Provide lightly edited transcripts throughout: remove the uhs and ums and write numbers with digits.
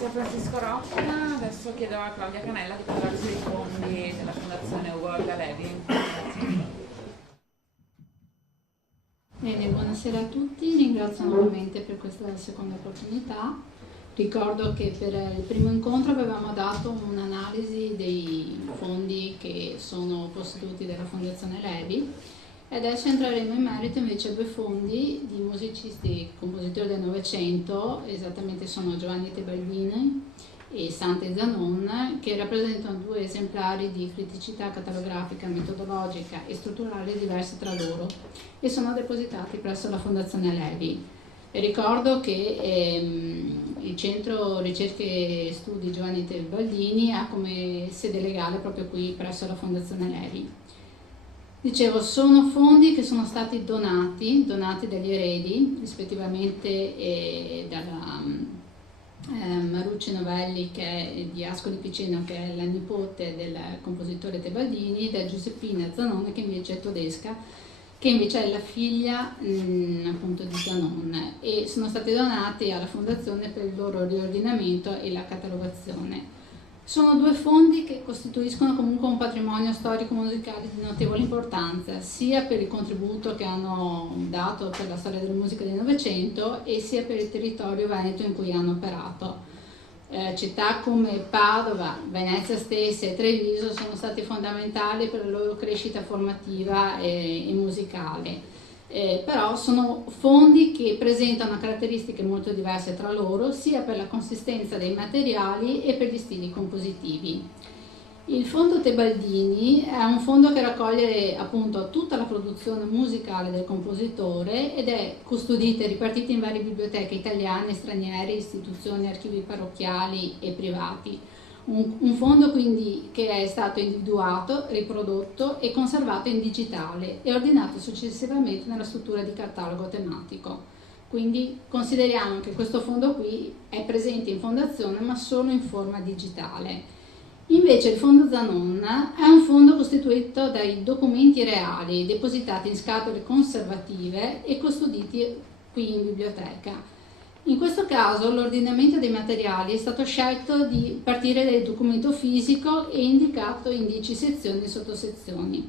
Grazie a Francisco Rocca. Adesso chiedo a Claudia Canella di parlare sui fondi della Fondazione Ugo Algalevi. Grazie. Bene, buonasera a tutti, ringrazio nuovamente per questa seconda opportunità. Ricordo che per il primo incontro avevamo dato un'analisi dei fondi che sono posseduti dalla Fondazione Levi e adesso entreremo in merito invece a due fondi di musicisti e compositori del Novecento, esattamente sono Giovanni Tebaldini e Sante Zanon, che rappresentano due esemplari di criticità catalografica, metodologica e strutturale diverse tra loro e sono depositati presso la Fondazione Levi. Ricordo che il Centro Ricerche e Studi Giovanni Tebaldini ha come sede legale proprio qui presso la Fondazione Levi. Dicevo, sono fondi che sono stati donati dagli eredi, rispettivamente dalla Marucci Novelli, che è di Ascoli Piceno, che è la nipote del compositore Tebaldini, da Giuseppina Zanon, che invece è tedesca, che invece è la figlia appunto di Zanon, e sono stati donati alla Fondazione per il loro riordinamento e la catalogazione. Sono due fondi che costituiscono comunque un patrimonio storico-musicale di notevole importanza, sia per il contributo che hanno dato per la storia della musica del Novecento e sia per il territorio veneto in cui hanno operato. Città come Padova, Venezia stessa e Treviso sono stati fondamentali per la loro crescita formativa e musicale. Però sono fondi che presentano caratteristiche molto diverse tra loro, sia per la consistenza dei materiali e per gli stili compositivi. Il fondo Tebaldini è un fondo che raccoglie appunto tutta la produzione musicale del compositore ed è custodita e ripartita in varie biblioteche italiane, straniere, istituzioni, archivi parrocchiali e privati. Un fondo quindi che è stato individuato, riprodotto e conservato in digitale e ordinato successivamente nella struttura di catalogo tematico. Quindi consideriamo che questo fondo qui è presente in fondazione ma solo in forma digitale. Invece il fondo Zanon è un fondo costituito dai documenti reali depositati in scatole conservative e custoditi qui in biblioteca. In questo caso l'ordinamento dei materiali è stato scelto di partire dal documento fisico e indicato in 10 sezioni e sottosezioni.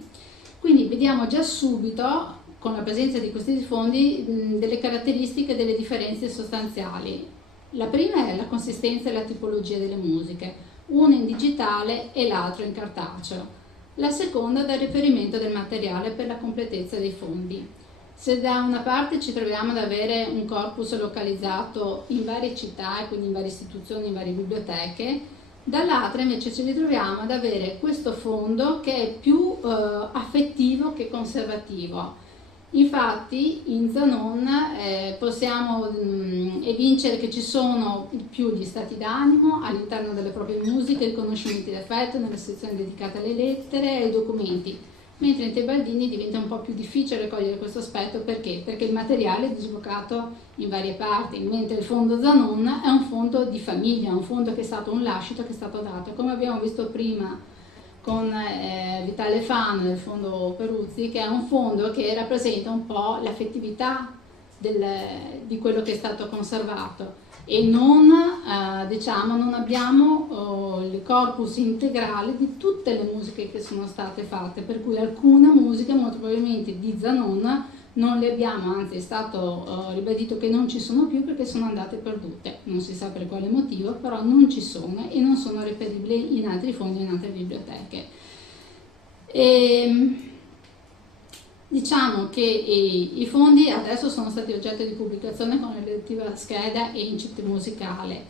Quindi vediamo già subito, con la presenza di questi fondi, delle caratteristiche e delle differenze sostanziali. La prima è la consistenza e la tipologia delle musiche, una in digitale e l'altro in cartaceo. La seconda dal reperimento del materiale per la completezza dei fondi. Se da una parte ci troviamo ad avere un corpus localizzato in varie città e quindi in varie istituzioni, in varie biblioteche, dall'altra invece ci ritroviamo ad avere questo fondo che è più affettivo che conservativo. Infatti in Zanon possiamo evincere che ci sono più gli stati d'animo all'interno delle proprie musiche, i riconoscimenti d'affetto nelle sezioni dedicate alle lettere e ai documenti, mentre in Tebaldini diventa un po' più difficile cogliere questo aspetto. Perché? Perché il materiale è dislocato in varie parti, mentre il fondo Zanon è un fondo di famiglia, un fondo che è stato un lascito che è stato dato, come abbiamo visto prima con Vitale Fano del fondo Peruzzi, che è un fondo che rappresenta un po' l'affettività di quello che è stato conservato, e non abbiamo il corpus integrale di tutte le musiche che sono state fatte, per cui alcune musiche molto probabilmente di Zanon non le abbiamo, anzi è stato ribadito che non ci sono più perché sono andate perdute, non si sa per quale motivo, però non ci sono e non sono reperibili in altri fondi o in altre biblioteche. Diciamo che i fondi adesso sono stati oggetto di pubblicazione con la relativa scheda e incipit musicale.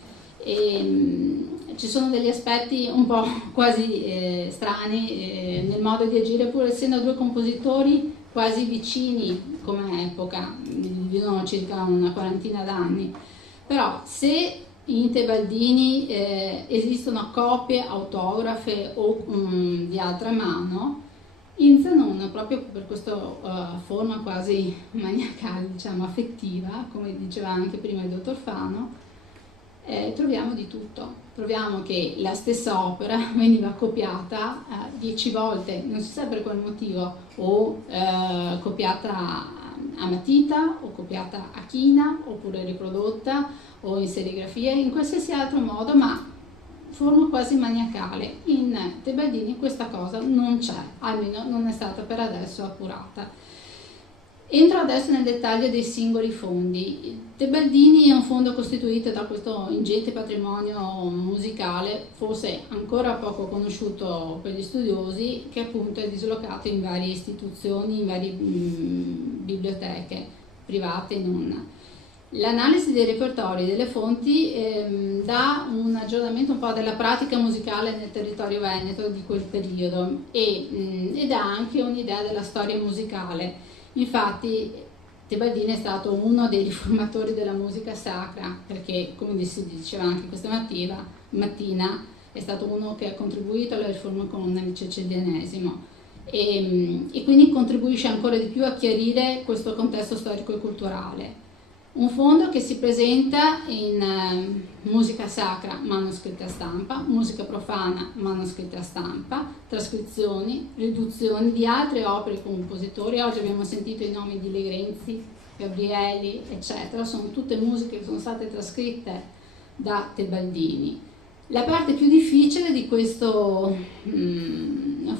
Ci sono degli aspetti un po' quasi strani nel modo di agire, pur essendo due compositori quasi vicini come epoca, vivono circa una quarantina d'anni. Però se in Tebaldini esistono copie autografe o di altra mano, in Zanon, proprio per questa forma quasi maniacale, diciamo affettiva, come diceva anche prima il dottor Fano, troviamo di tutto. Troviamo che la stessa opera veniva copiata 10 volte, non si sa per quale motivo, o copiata a matita, o copiata a china, oppure riprodotta, o in serigrafia, in qualsiasi altro modo, ma forma quasi maniacale. In Tebaldini questa cosa non c'è, almeno non è stata per adesso appurata. Entro adesso nel dettaglio dei singoli fondi. Tebaldini è un fondo costituito da questo ingente patrimonio musicale, forse ancora poco conosciuto per gli studiosi, che appunto è dislocato in varie istituzioni, in varie biblioteche, private e non. L'analisi dei repertori delle fonti dà un aggiornamento un po' della pratica musicale nel territorio veneto di quel periodo e dà anche un'idea della storia musicale. Infatti Tebaldini è stato uno dei riformatori della musica sacra, perché come si diceva anche questa mattina è stato uno che ha contribuito alla riforma canonica del Cecilianesimo e quindi contribuisce ancora di più a chiarire questo contesto storico e culturale. Un fondo che si presenta in musica sacra, manoscritta a stampa, musica profana, manoscritta a stampa, trascrizioni, riduzioni di altre opere e compositori. Oggi abbiamo sentito i nomi di Legrenzi, Gabrieli, eccetera. Sono tutte musiche che sono state trascritte da Tebaldini. La parte più difficile di questo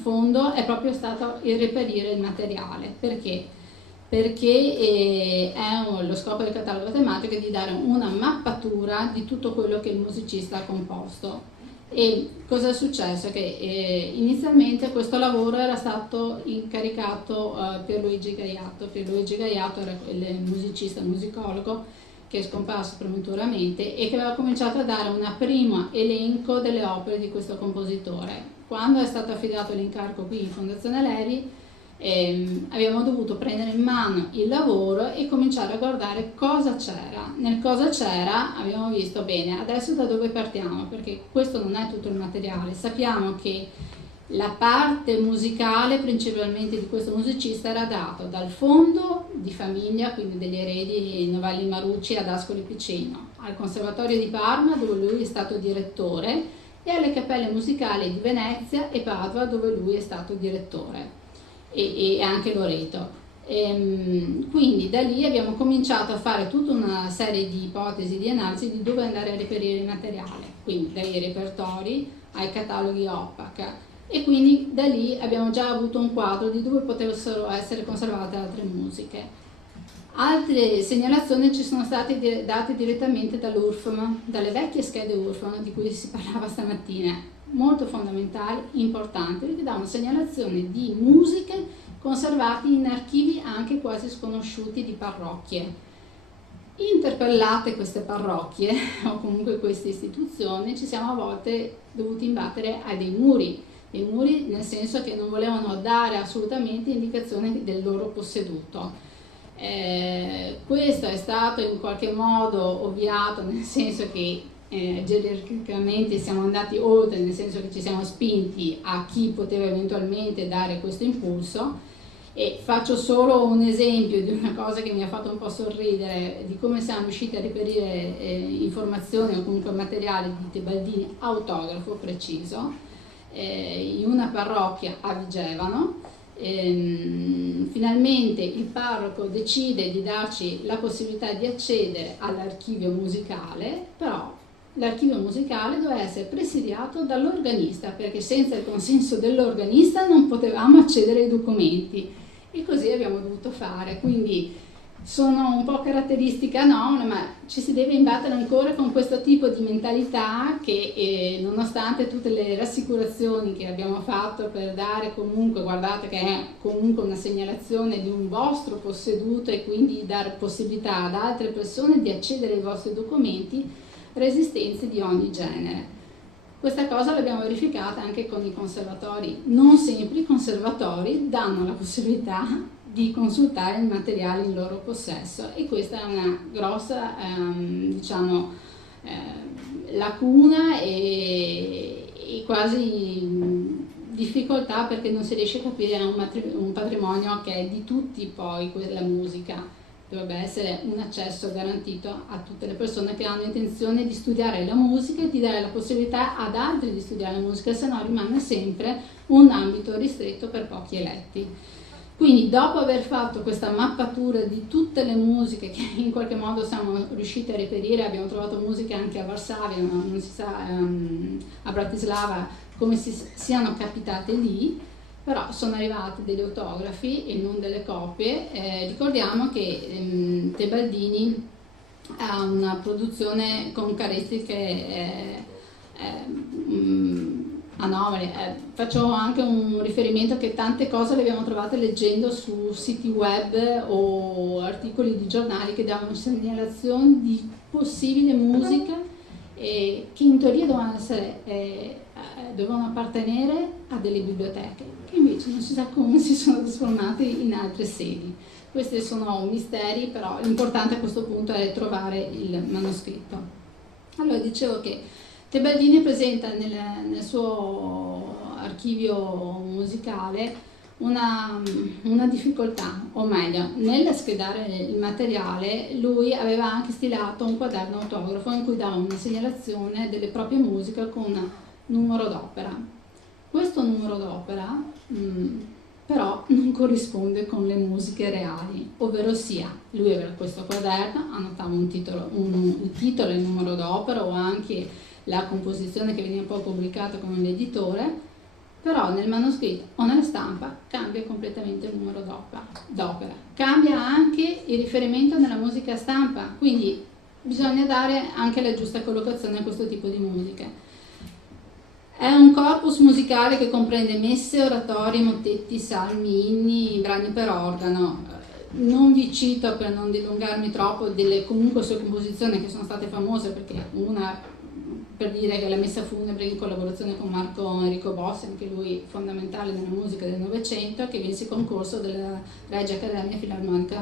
fondo è proprio stato il reperire il materiale. Perché? Perché lo scopo del catalogo tematico è di dare una mappatura di tutto quello che il musicista ha composto. E cosa è successo? Che inizialmente questo lavoro era stato incaricato per Luigi Gaiato. Luigi Gaiato era il musicista, musicologo che è scomparso prematuramente e che aveva cominciato a dare un primo elenco delle opere di questo compositore. Quando è stato affidato l'incarico qui in Fondazione Levi, abbiamo dovuto prendere in mano il lavoro e cominciare a guardare cosa c'era. Nel cosa c'era abbiamo visto bene, adesso da dove partiamo, perché questo non è tutto il materiale. Sappiamo che la parte musicale principalmente di questo musicista era dato dal fondo di famiglia, quindi degli eredi Novelli Marucci ad Ascoli Piceno, al Conservatorio di Parma dove lui è stato direttore e alle cappelle musicali di Venezia e Padova dove lui è stato direttore. E anche Loreto. Quindi da lì abbiamo cominciato a fare tutta una serie di ipotesi di analisi di dove andare a reperire il materiale, quindi dai repertori ai cataloghi OPAC, e quindi da lì abbiamo già avuto un quadro di dove potessero essere conservate altre musiche. Altre segnalazioni ci sono state date direttamente dall'URFM, dalle vecchie schede URFM di cui si parlava stamattina, molto fondamentali, importanti, perché danno segnalazione di musiche conservate in archivi anche quasi sconosciuti di parrocchie. Interpellate queste parrocchie o comunque queste istituzioni, ci siamo a volte dovuti imbattere a dei muri nel senso che non volevano dare assolutamente indicazioni del loro posseduto. Questo è stato in qualche modo ovviato, nel senso che gerarchicamente siamo andati oltre, nel senso che ci siamo spinti a chi poteva eventualmente dare questo impulso. E faccio solo un esempio di una cosa che mi ha fatto un po' sorridere, di come siamo riusciti a reperire informazioni o comunque materiale di Tebaldini, autografo preciso, in una parrocchia a Vigevano. Finalmente il parroco decide di darci la possibilità di accedere all'archivio musicale, però l'archivio musicale doveva essere presidiato dall'organista, perché senza il consenso dell'organista non potevamo accedere ai documenti, e così abbiamo dovuto fare. Quindi sono un po' caratteristica anomala, ma ci si deve imbattere ancora con questo tipo di mentalità che nonostante tutte le rassicurazioni che abbiamo fatto per dare comunque, guardate che è comunque una segnalazione di un vostro posseduto e quindi dare possibilità ad altre persone di accedere ai vostri documenti, resistenze di ogni genere. Questa cosa l'abbiamo verificata anche con i conservatori. Non sempre i conservatori danno la possibilità di consultare il materiale in loro possesso, e questa è una grossa lacuna e quasi difficoltà, perché non si riesce a capire un patrimonio che è di tutti. Poi quella musica dovrebbe essere un accesso garantito a tutte le persone che hanno intenzione di studiare la musica e di dare la possibilità ad altri di studiare la musica, se no rimane sempre un ambito ristretto per pochi eletti. Quindi dopo aver fatto questa mappatura di tutte le musiche che in qualche modo siamo riusciti a reperire, abbiamo trovato musiche anche a Varsavia, non si sa a Bratislava come siano capitate lì, però sono arrivati degli autografi e non delle copie. Ricordiamo che Tebaldini ha una produzione con caratteristiche anomale. Faccio anche un riferimento che tante cose le abbiamo trovate leggendo su siti web o articoli di giornali che davano segnalazioni di possibile musica che in teoria dovevano appartenere a delle biblioteche, che invece non si sa come si sono trasformate in altre sedi. Questi sono misteri, però l'importante a questo punto è trovare il manoscritto. Allora, dicevo che Tebaldini presenta nel suo archivio musicale una difficoltà, o meglio, nel schedare il materiale lui aveva anche stilato un quaderno autografo in cui dava una segnalazione delle proprie musiche con un numero d'opera. Questo numero d'opera però non corrisponde con le musiche reali, ovvero sia lui aveva questo quaderno, annotava un titolo, il titolo e il numero d'opera o anche la composizione che veniva poi pubblicata con l'editore, però nel manoscritto o nella stampa cambia completamente il numero d'opera. Cambia anche il riferimento nella musica stampa, quindi bisogna dare anche la giusta collocazione a questo tipo di musiche. È un corpus musicale che comprende messe, oratori, mottetti, salmi, inni, brani per organo. Non vi cito, per non dilungarmi troppo, delle comunque sue composizioni che sono state famose, perché una, per dire, che la messa funebre in collaborazione con Marco Enrico Bossi, anche lui fondamentale nella musica del Novecento, che vinse il concorso della Regia Accademia Filarmonica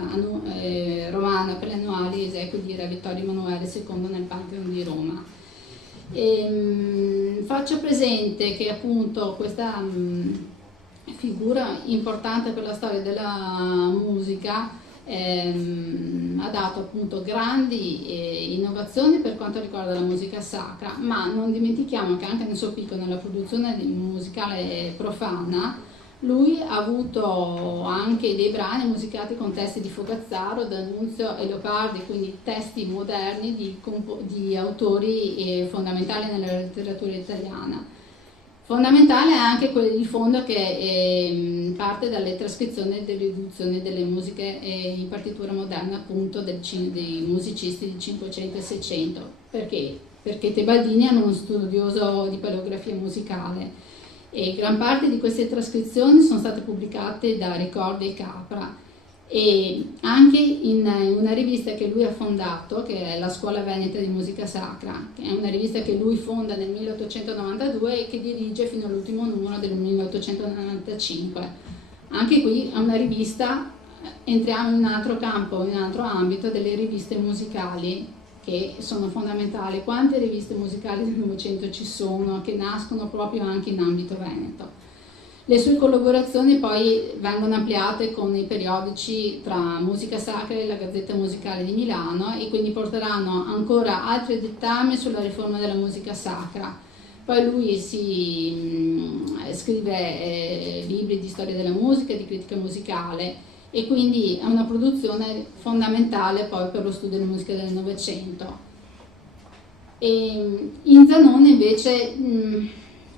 Romana per le annuali esequie di Re Vittorio Emanuele II nel Pantheon di Roma. Faccio presente che appunto questa figura importante per la storia della musica ha dato appunto grandi innovazioni per quanto riguarda la musica sacra, ma non dimentichiamo che anche nel suo picco nella produzione musicale profana lui ha avuto anche dei brani musicati con testi di Fogazzaro, D'Annunzio e Leopardi, quindi testi moderni di autori fondamentali nella letteratura italiana. Fondamentale è anche il fondo che parte dalle trascrizioni e delle riduzioni delle musiche in partitura moderna, appunto dei musicisti di 500 e 600. Perché? Perché Tebaldini era uno studioso di paleografia musicale e gran parte di queste trascrizioni sono state pubblicate da Ricordi e Capra, e anche in una rivista che lui ha fondato, che è la Scuola Veneta di Musica Sacra, che è una rivista che lui fonda nel 1892 e che dirige fino all'ultimo numero del 1895. Anche qui è una rivista, entriamo in un altro campo, in un altro ambito delle riviste musicali, che sono fondamentali. Quante riviste musicali del Novecento ci sono, che nascono proprio anche in ambito veneto. Le sue collaborazioni poi vengono ampliate con i periodici tra Musica Sacra e la Gazzetta Musicale di Milano, e quindi porteranno ancora altri dettami sulla riforma della musica sacra. Poi lui scrive libri di storia della musica e di critica musicale, e quindi è una produzione fondamentale poi per lo studio della musica del Novecento. E in Zanone invece,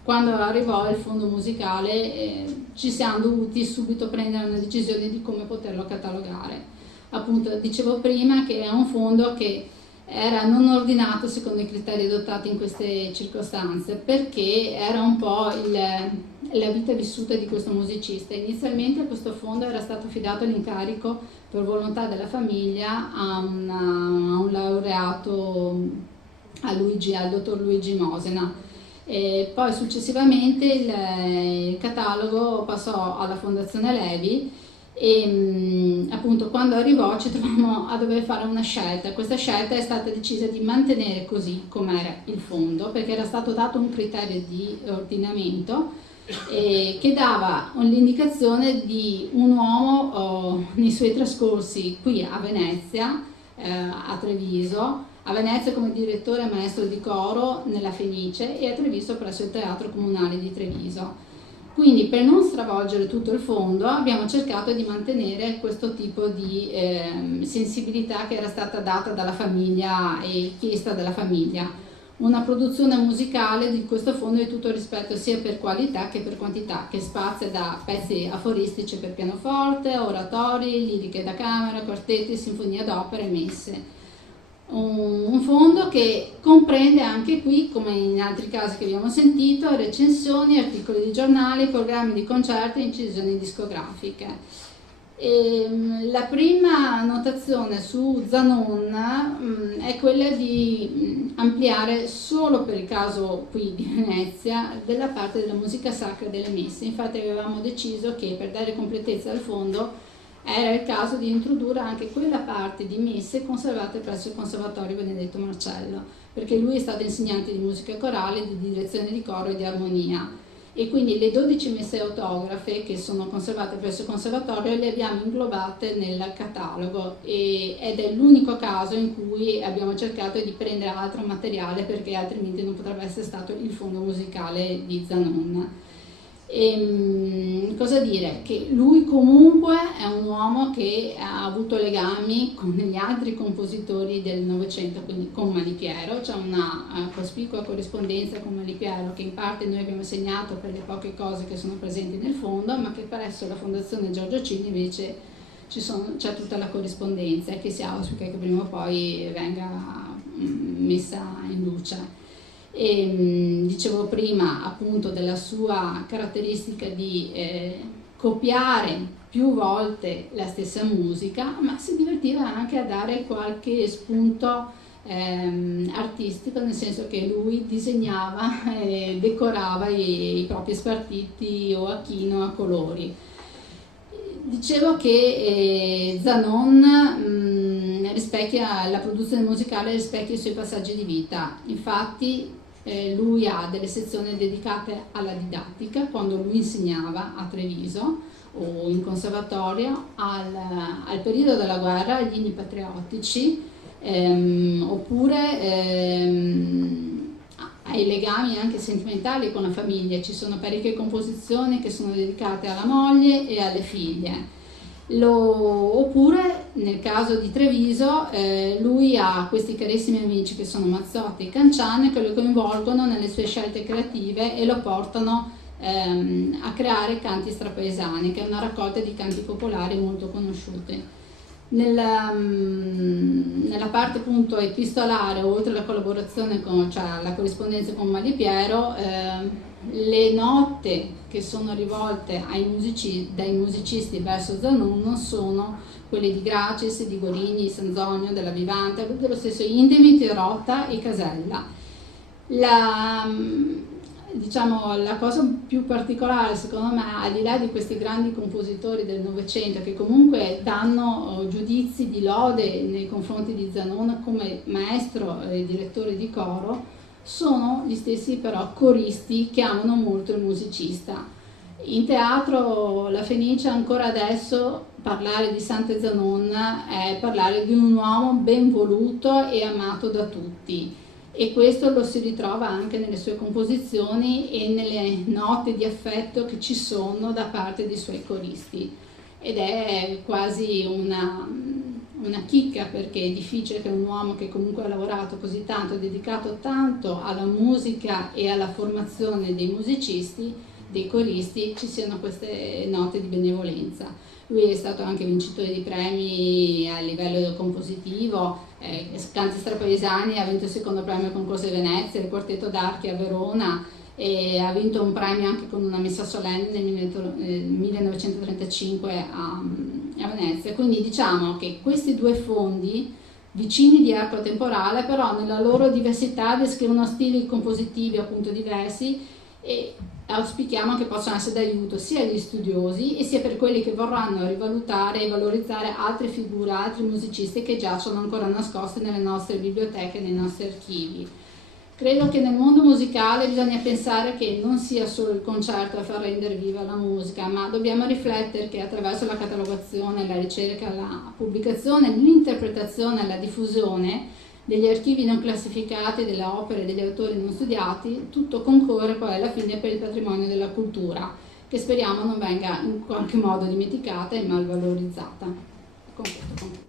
quando arrivò il fondo musicale, ci siamo dovuti subito prendere una decisione di come poterlo catalogare. Appunto, dicevo prima che è un fondo che era non ordinato secondo i criteri adottati in queste circostanze, perché era un po' la vita vissuta di questo musicista. Inizialmente questo fondo era stato affidato l'incarico per volontà della famiglia a un laureato, al dottor Luigi Mosena, e poi successivamente il catalogo passò alla Fondazione Levi, e appunto quando arrivò ci trovammo a dover fare una scelta. Questa scelta è stata decisa di mantenere così com'era il fondo, perché era stato dato un criterio di ordinamento che dava l'indicazione di un uomo nei suoi trascorsi qui a Venezia, a Treviso, a Venezia come direttore e maestro di coro nella Fenice, e a Treviso presso il Teatro Comunale di Treviso. Quindi per non stravolgere tutto il fondo abbiamo cercato di mantenere questo tipo di sensibilità che era stata data dalla famiglia e chiesta dalla famiglia. Una produzione musicale di questo fondo di tutto rispetto sia per qualità che per quantità, che spazia da pezzi aforistici per pianoforte, oratori, liriche da camera, quartetti, sinfonia d'opera e messe. Un fondo che comprende anche qui, come in altri casi che abbiamo sentito, recensioni, articoli di giornali, programmi di concerti e incisioni discografiche. La prima notazione su Zanon è quella di ampliare solo per il caso qui di Venezia della parte della musica sacra delle messe. Infatti avevamo deciso che per dare completezza al fondo era il caso di introdurre anche quella parte di messe conservate presso il Conservatorio Benedetto Marcello, perché lui è stato insegnante di musica corale, di direzione di coro e di armonia, e quindi le 12 messe autografe che sono conservate presso il Conservatorio le abbiamo inglobate nel catalogo, ed è l'unico caso in cui abbiamo cercato di prendere altro materiale, perché altrimenti non potrebbe essere stato il fondo musicale di Zanon. Cosa dire? Che lui comunque è un uomo che ha avuto legami con gli altri compositori del Novecento, quindi con Malipiero. C'è una cospicua corrispondenza con Malipiero che in parte noi abbiamo segnato per le poche cose che sono presenti nel fondo, ma che presso la Fondazione Giorgio Cini invece c'è tutta la corrispondenza, che si auspica che prima o poi venga messa in luce. Dicevo prima appunto della sua caratteristica di copiare più volte la stessa musica, ma si divertiva anche a dare qualche spunto artistico, nel senso che lui disegnava e decorava i propri spartiti o a chino a colori. Dicevo che Zanon rispecchia la produzione musicale, rispecchia i suoi passaggi di vita. Infatti lui ha delle sezioni dedicate alla didattica, quando lui insegnava a Treviso o in conservatorio, al periodo della guerra, agli inni patriottici, oppure ai legami anche sentimentali con la famiglia. Ci sono parecchie composizioni che sono dedicate alla moglie e alle figlie. Oppure nel caso di Treviso lui ha questi carissimi amici che sono Mazzotti e Canciane, che lo coinvolgono nelle sue scelte creative e lo portano a creare Canti strapaesani, che è una raccolta di canti popolari molto conosciuti. Nella parte appunto epistolare, oltre alla collaborazione cioè la corrispondenza con Malipiero, le note che sono rivolte dai musicisti verso Zanon non sono quelle di Gracis, di Gorini, Sanzonio, della Vivante, dello stesso Indemit, Rota e Casella. Diciamo, la cosa più particolare secondo me, al di là di questi grandi compositori del Novecento che comunque danno giudizi di lode nei confronti di Zanon come maestro e direttore di coro, sono gli stessi però coristi che amano molto il musicista. In teatro La Fenice ancora adesso parlare di Sante Zanon è parlare di un uomo ben voluto e amato da tutti, e questo lo si ritrova anche nelle sue composizioni e nelle note di affetto che ci sono da parte dei suoi coristi, ed è quasi una chicca, perché è difficile che un uomo che comunque ha lavorato così tanto, ha dedicato tanto alla musica e alla formazione dei musicisti, dei coristi, ci siano queste note di benevolenza. Lui è stato anche vincitore di premi a livello compositivo, Canti strapaesani, ha vinto il secondo premio al concorso di Venezia, il quartetto d'archi a Verona, e ha vinto un premio anche con una messa solenne nel 1935 a Venezia. Quindi diciamo che questi due fondi, vicini di arco temporale, però nella loro diversità descrivono stili compositivi appunto diversi, e auspichiamo che possano essere d'aiuto sia agli studiosi e sia per quelli che vorranno rivalutare e valorizzare altre figure, altri musicisti che giacciono ancora nascosti nelle nostre biblioteche, nei nostri archivi. Credo che nel mondo musicale bisogna pensare che non sia solo il concerto a far rendere viva la musica, ma dobbiamo riflettere che attraverso la catalogazione, la ricerca, la pubblicazione, l'interpretazione e la diffusione degli archivi non classificati, delle opere, degli autori non studiati, tutto concorre poi alla fine per il patrimonio della cultura. che speriamo non venga in qualche modo dimenticata e malvalorizzata. Con questo concludo.